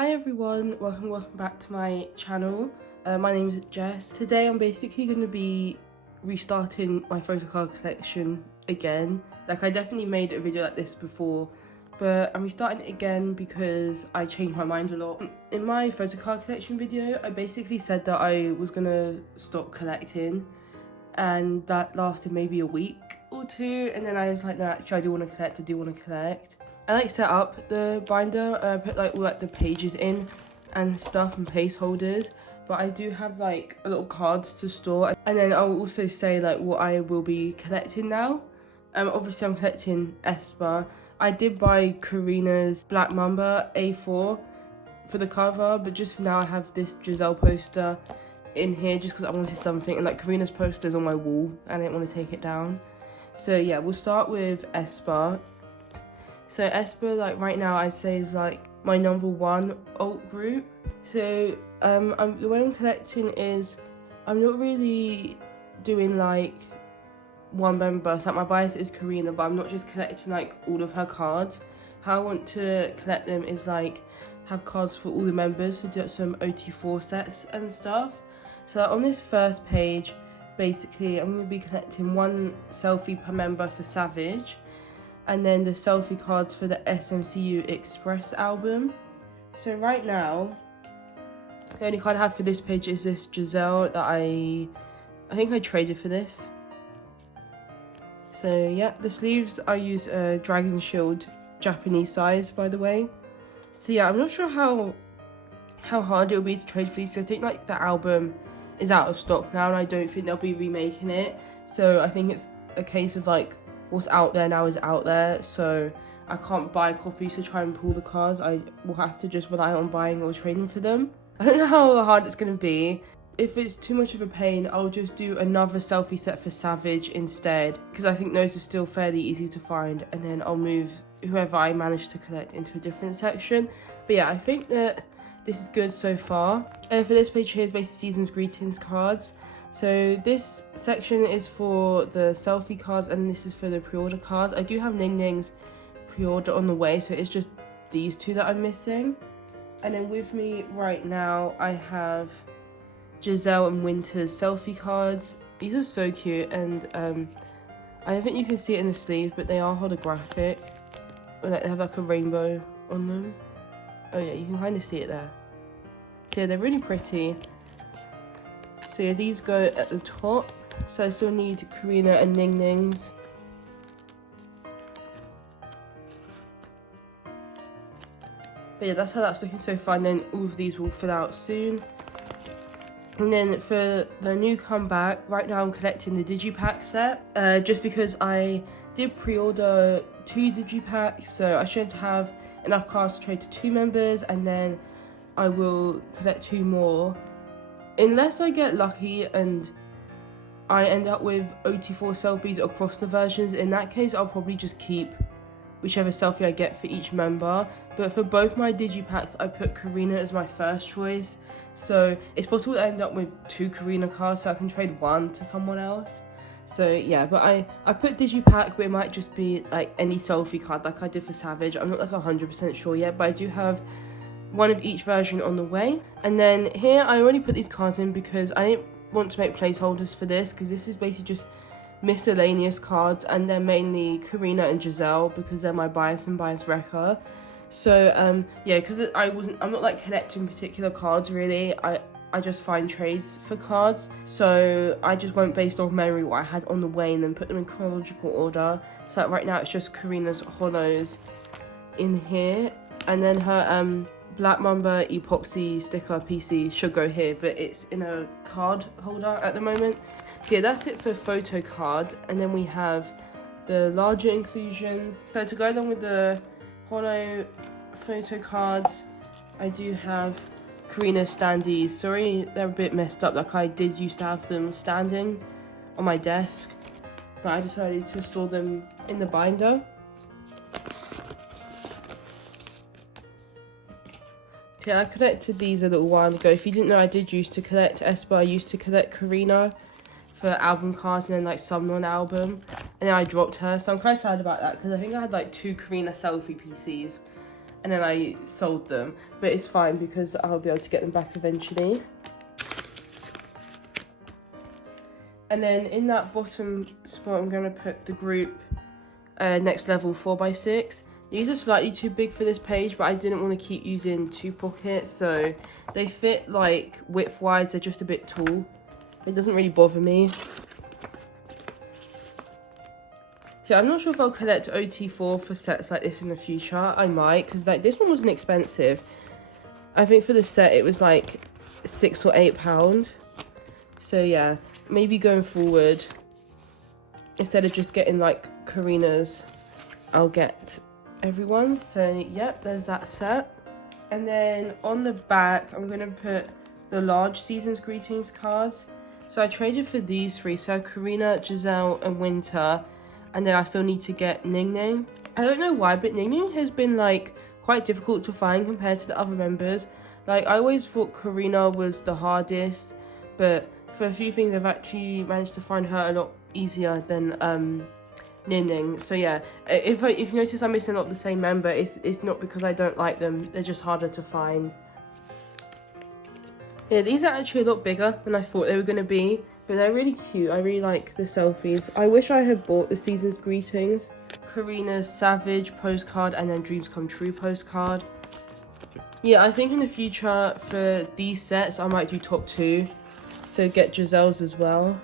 Hi everyone, welcome back to my channel. My name is Jess. Today I'm basically going to be restarting my photocard collection again. Like, I definitely made a video like this before, but I'm restarting it again because I changed my mind a lot. In my photocard collection video, I basically said that I was going to stop collecting, and that lasted maybe a week or two, and then I was like, no, actually I do want to collect. I set up the binder, put all the pages in and stuff and placeholders, but I do have a little cards to store, and then I will also say what I will be collecting now. Obviously I'm collecting aespa. I did buy Karina's Black Mamba A4 for the cover, but just for now I have this Giselle poster in here just because I wanted something, and Karina's poster is on my wall and I didn't want to take it down. So yeah, we'll start with aespa. So aespa, right now, I'd say is my #1 alt group. So the way I'm collecting is I'm not really doing one member. So my bias is Karina, but I'm not just collecting all of her cards. How I want to collect them is have cards for all the members, so do some OT4 sets and stuff. So on this first page, basically I'm going to be collecting one selfie per member for Savage, and then the selfie cards for the SMCU Express album. So right now, the only card I have for this page is this Giselle that I think I traded for this. So yeah, the sleeves I use a Dragon Shield Japanese size, by the way. So yeah, I'm not sure how hard it'll be to trade for these. I think the album is out of stock now, and I don't think they'll be remaking it. So I think it's a case of what's out there now is out there, so I can't buy copies to try and pull the cards. I will have to just rely on buying or trading for them. I don't know how hard it's going to be. If it's too much of a pain, I'll just do another selfie set for Savage instead, because I think those are still fairly easy to find, and then I'll move whoever I manage to collect into a different section. But yeah, I think that this is good so far. For this page here is basically Season's Greetings cards. So this section is for the selfie cards, and this is for the pre-order cards. I do have Ning Ning's pre-order on the way, so it's just these two that I'm missing. And then with me right now, I have Giselle and Winter's selfie cards. These are so cute, and I don't think you can see it in the sleeve, but they are holographic. They have a rainbow on them. Oh yeah, you can kind of see it there. So yeah, they're really pretty. So yeah, these go at the top. So I still need Karina and Ning Ning's. But yeah, that's how that's looking so far, and then all of these will fill out soon. And then for the new comeback, right now I'm collecting the Digipack set, just because I did pre-order 2 Digipacks, so I should have enough cards to trade to 2 members, and then I will collect 2 more. Unless I get lucky and I end up with OT4 selfies across the versions, in that case I'll probably just keep whichever selfie I get for each member. But for both my Digipacks, I put Karina as my first choice, so it's possible to end up with 2 Karina cards, so I can trade 1 to someone else. So yeah, but I put Digipack, but it might just be any selfie card like I did for Savage. I'm not 100% sure yet, but I do have one of each version on the way. And then here I already put these cards in because I didn't want to make placeholders for this, because this is basically just miscellaneous cards, and they're mainly Karina and Giselle because they're my bias and bias wrecker. So yeah, because I'm not connecting particular cards really. I just find trades for cards, so I just went based off memory what I had on the way and then put them in chronological order. So right now it's just Karina's holos in here, and then her Black Mamba epoxy sticker PC should go here, but it's in a card holder at the moment. So yeah, that's it for photo card. And then we have the larger inclusions. So to go along with the holo photo cards, I do have Karina standees. Sorry, they're a bit messed up. I did used to have them standing on my desk, but I decided to store them in the binder. Okay, I collected these a little while ago. If you didn't know, I did used to collect aespa. I used to collect Karina for album cards, and then some non-album, and then I dropped her. So I'm kind of sad about that, because I think I had 2 Karina selfie PCs, and then I sold them. But it's fine because I'll be able to get them back eventually. And then in that bottom spot, I'm going to put the group Next Level 4x6. These are slightly too big for this page, but I didn't want to keep using 2 pockets, so they fit like width-wise, they're just a bit tall. It doesn't really bother me. So I'm not sure if I'll collect OT4 for sets like this in the future. I might, because like this one wasn't expensive. I think for the set it was like £6 or £8. So yeah, maybe going forward, instead of just getting like Karina's, I'll get everyone's. So yep, there's that set. And then on the back, I'm gonna put the large Season's Greetings cards. So I traded for these 3. So Karina, Giselle, and Winter. And then I still need to get Ning Ning. I don't know why, but Ning Ning has been like quite difficult to find compared to the other members. Like I always thought Karina was the hardest, but for a few things I've actually managed to find her a lot easier than Ning Ning. So yeah, if you notice I'm missing a lot of the same member, it's not because I don't like them, they're just harder to find. Yeah, these are actually a lot bigger than I thought they were going to be, but they're really cute. I really like the selfies. I wish I had bought the Season's Greetings, Karina's Savage postcard, and then Dreams Come True postcard. Yeah, I think in the future for these sets I might do top 2, so get Giselle's as well.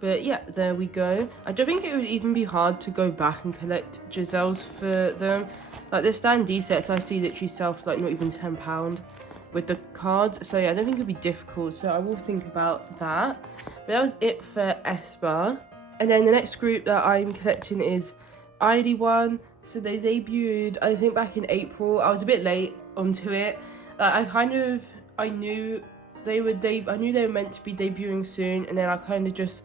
But yeah, there we go. I don't think it would even be hard to go back and collect Giselle's for them. Like the Stan D sets I see literally sell for like not even £10 with the cards. So yeah, I don't think it'd be difficult. So I will think about that. But that was it for aespa. And then the next group that I'm collecting is ilyhanayu. So they debuted, I think back in April. I was a bit late onto it. Like I knew they were meant to be debuting soon, and then I kind of just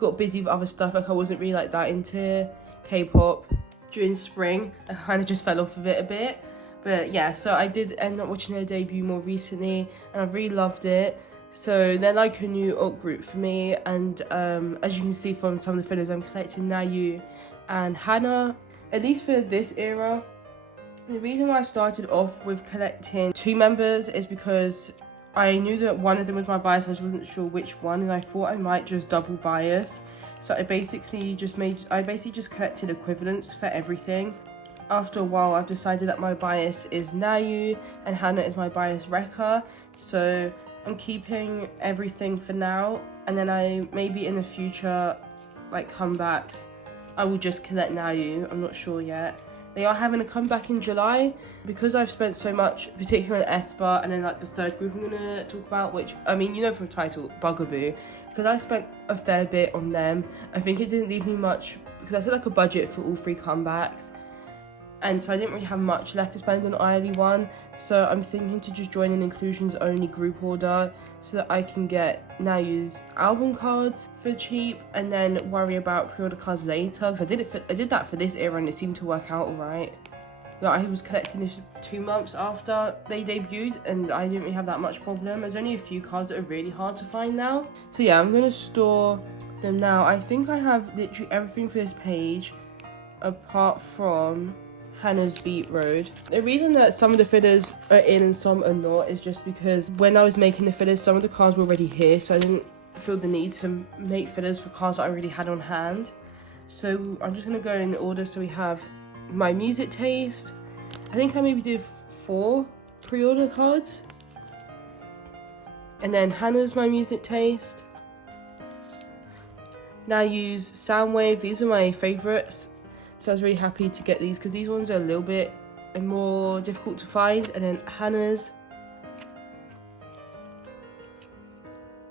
got busy with other stuff. Like I wasn't really like that into K-pop during spring. I kind of just fell off of it a bit. But yeah, so I did end up watching their debut more recently, and I really loved it. So they're like a new alt group for me, and as you can see from some of the fillers, I'm collecting Nayu and Hannah. At least for this era, the reason why I started off with collecting 2 members is because I knew that one of them was my bias. I just wasn't sure which one, and I thought I might just double bias. So I basically just collected equivalents for everything. After a while, I've decided that my bias is Nayu and Hannah is my bias Rekha. So I'm keeping everything for now, and then I maybe in the future, like comebacks, I will just collect Nayu. I'm not sure yet. They are having a comeback in July. Because I've spent so much, particularly on aespa, and then like the third group I'm gonna talk about, which, I mean, you know from the title, bugAboo, because I spent a fair bit on them. I think it didn't leave me much, because I set like a budget for all 3 comebacks, and so I didn't really have much left to spend on ilyhanayu. So I'm thinking to just join an inclusions only group order so that I can get Nayu's album cards for cheap, and then worry about pre-order cards later, because I did that for this era and it seemed to work out alright. Like, I was collecting this 2 months after they debuted, and I didn't really have that much problem. There's only a few cards that are really hard to find now. So yeah, I'm gonna store them now. I think I have literally everything for this page apart from Hannah's Beat Road. The reason that some of the fillers are in and some are not is just because when I was making the fillers, some of the cards were already here, so I didn't feel the need to make fillers for cards that I already had on hand. So I'm just gonna go in order. So we have my music taste. I think I maybe did 4 pre-order cards. And then Hannah's my music taste. Nayu's Soundwave. These are my favourites. So I was really happy to get these because these ones are a little bit more difficult to find. And then Hannah's.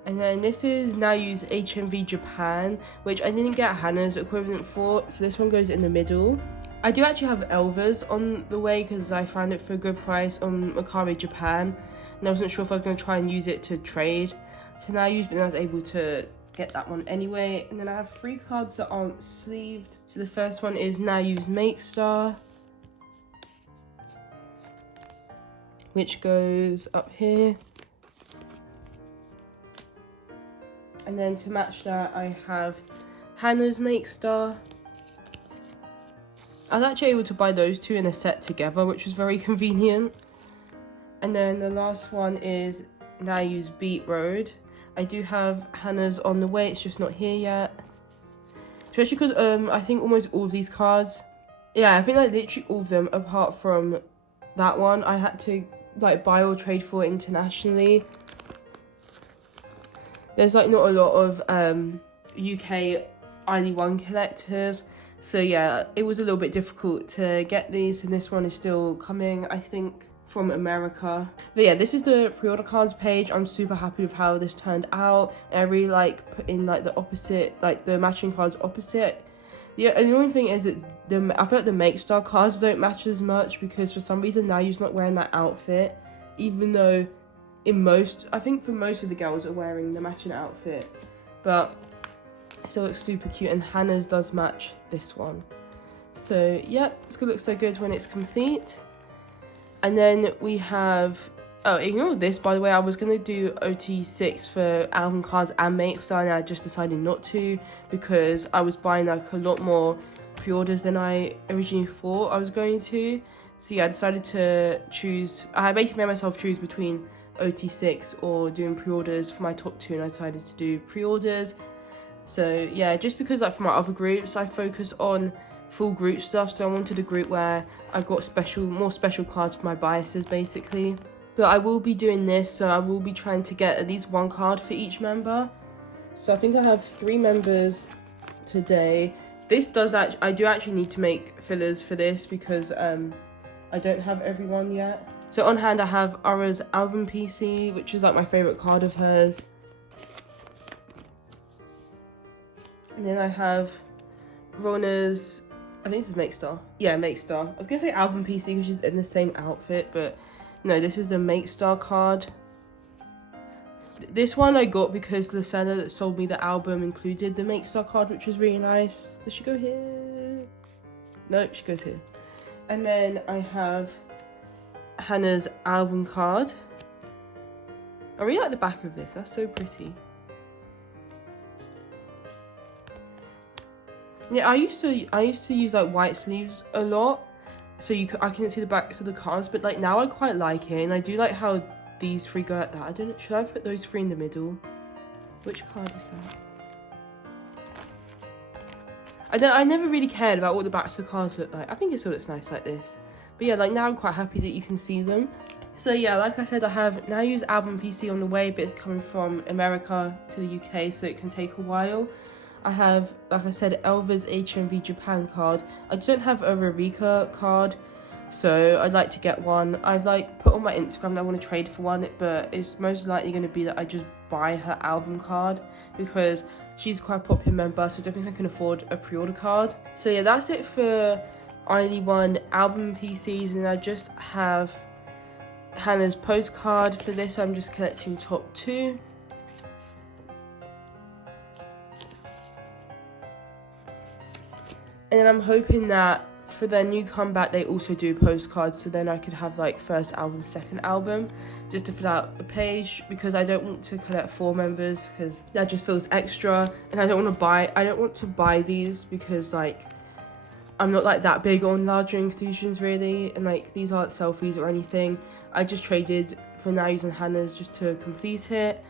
And then this is Nayu's HMV Japan, which I didn't get Hannah's equivalent for. So this one goes in the middle. I do actually have Elva's on the way because I found it for a good price on Mercari Japan, and I wasn't sure if I was going to try and use it to trade to Nayu's, but then I was able to get that one anyway. And then I have 3 cards that aren't sleeved. So the first one is Nayu's Make Star, which goes up here. And then to match that, I have Hannah's Make Star. I was actually able to buy those two in a set together, which was very convenient. And then the last one is Nayu's Beat Road. I do have Hannah's On the Way, it's just not here yet. Especially because I think almost all of these cards, yeah, I think like literally all of them apart from that one, I had to like buy or trade for internationally. There's like not a lot of UK ilyhanayu collectors, so yeah, it was a little bit difficult to get these, and this one is still coming, I think, from America. But yeah, this is the pre-order cards page. I'm super happy with how this turned out. I really like putting like the opposite, like the matching cards opposite. Yeah, and the only thing is that I feel like the Make Star cards don't match as much because for some reason Nayu's not wearing that outfit, even though I think for most of the girls are wearing the matching outfit, but it still looks super cute, and Hannah's does match this one. So yeah, it's gonna look so good when it's complete. And then we have, oh, ignore this, by the way, I was going to do OT6 for album cards and Make Star, and I just decided not to because I was buying like a lot more pre-orders than I originally thought I was going to. So yeah, I decided to choose, I basically made myself choose between OT6 or doing pre-orders for my top two, and I decided to do pre-orders. So yeah, just because like for my other groups, I focus on full group stuff, so I wanted a group where I got more special cards for my biases basically. But I will be doing this, so I will be trying to get at least one card for each member. So I think I have 3 members today. This does actually, I do actually need to make fillers for this because I don't have everyone yet. So on hand I have Ara's album PC, which is like my favorite card of hers. And then I have Rona's, I think this is Make Star. Yeah, Make Star. I was going to say album PC because she's in the same outfit, but no, this is the Make Star card. This one I got because the seller that sold me the album included the Make Star card, which was really nice. Does she go here? Nope, she goes here. And then I have Hannah's album card. I really like the back of this. That's so pretty. Yeah, I used to use like white sleeves a lot, so I couldn't see the backs of the cards, but like now I quite like it, and I do like how these 3 go at that. I don't know, should I put those 3 in the middle? Which card is that? I never really cared about what the backs of the cards look like. I think it still looks nice like this. But yeah, like now I'm quite happy that you can see them. So yeah, like I said, I have Nayu's album PC on the way, but it's coming from America to the UK, so it can take a while. I have, like I said, Elva's HMV Japan card. I just don't have a Rarika card, so I'd like to get one. I've like put on my Instagram that I want to trade for one, but it's most likely going to be that I just buy her album card because she's quite a popular member, so I don't think I can afford a pre-order card. So yeah, that's it for ilyhanayu album PCs, and I just have Hannah's postcard for this. I'm just collecting top 2. And then I'm hoping that for their new comeback they also do postcards, so then I could have like first album, second album, just to fill out the page, because I don't want to collect 4 members because that just feels extra, and I don't want to buy these because like I'm not like that big on larger inclusions really, and like these aren't selfies or anything. I just traded for Nayu's and Hannah's just to complete it.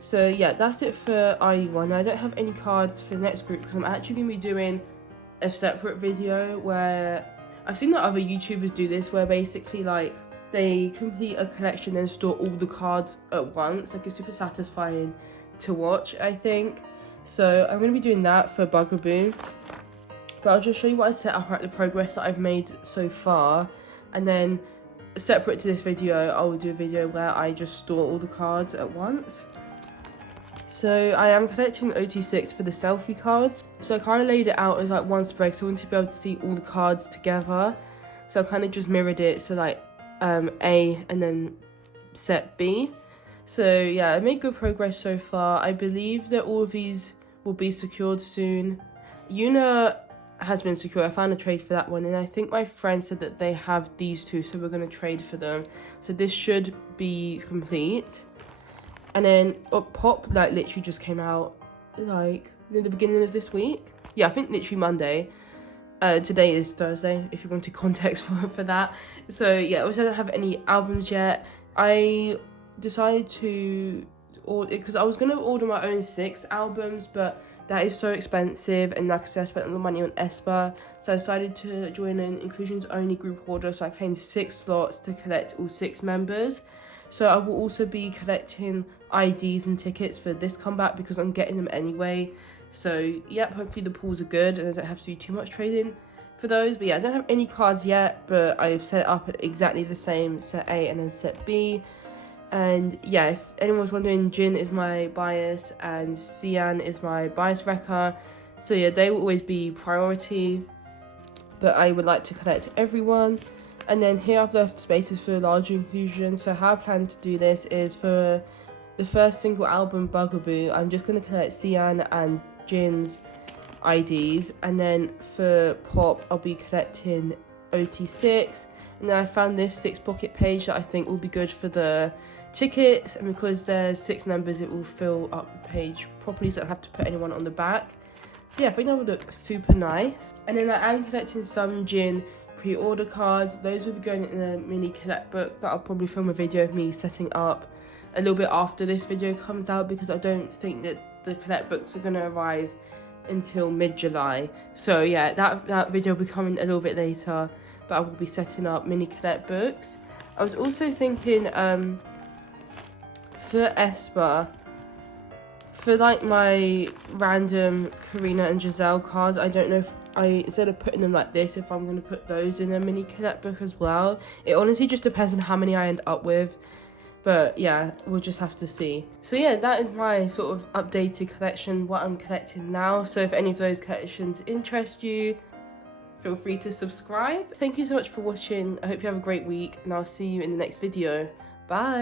So yeah, that's it for ilyhanayu. I don't have any cards for the next group because I'm actually going to be doing a separate video where I've seen that other YouTubers do this, where basically like they complete a collection and store all the cards at once. Like it's super satisfying to watch, I think. So I'm going to be doing that for bugAboo, but I'll just show you what I set up, the progress that I've made so far, and then separate to this video I will do a video where I just store all the cards at once. So I am collecting OT6 for the selfie cards. So I kind of laid it out as like one spread because I wanted to be able to see all the cards together. So I kind of just mirrored it, so like A and then set B. So yeah, I made good progress so far. I believe that all of these will be secured soon. Yuna has been secured. I found a trade for that one, and I think my friend said that they have these 2, so we're going to trade for them. So this should be complete. And then Pop like literally just came out like in the beginning of this week. Yeah, I think literally Monday. Today is Thursday, if you wanted context for that. So yeah, also I don't have any albums yet. I decided to order, because I was going to order my own 6 albums, but that is so expensive, and like I said, I spent a lot of money on aespa, so I decided to join an inclusions only group order. So I claimed 6 slots to collect all 6 members. So I will also be collecting IDs and tickets for this comeback because I'm getting them anyway. So yep, hopefully the pools are good and I don't have to do too much trading for those. But yeah, I don't have any cards yet, but I've set up exactly the same set A and then set B. And yeah, if anyone's wondering, Jin is my bias and Xian is my bias wrecker. So yeah, they will always be priority, but I would like to collect everyone. And then here I've left spaces for larger inclusion. So how I plan to do this is for the first single album, bugAboo, I'm just going to collect Xian and Jin's IDs. And then for pop, I'll be collecting OT6. And then I found this 6 pocket page that I think will be good for the tickets. And because there's 6 members, it will fill up the page properly, so I don't have to put anyone on the back. So yeah, I think that would look super nice. And then I am collecting some Jin pre-order cards. Those will be going in a mini collect book that I'll probably film a video of me setting up a little bit after this video comes out, because I don't think that the collect books are going to arrive until mid-July. So yeah, that video will be coming a little bit later, but I will be setting up mini collect books. I was also thinking for aespa, for like my random Karina and Giselle cards, I don't know if instead of putting them like this, if I'm going to put those in a mini collect book as well. It honestly just depends on how many I end up with, but yeah, we'll just have to see. So yeah, that is my sort of updated collection, what I'm collecting now. So if any of those collections interest you, feel free to subscribe. Thank you so much for watching. I hope you have a great week, and I'll see you in the next video. Bye.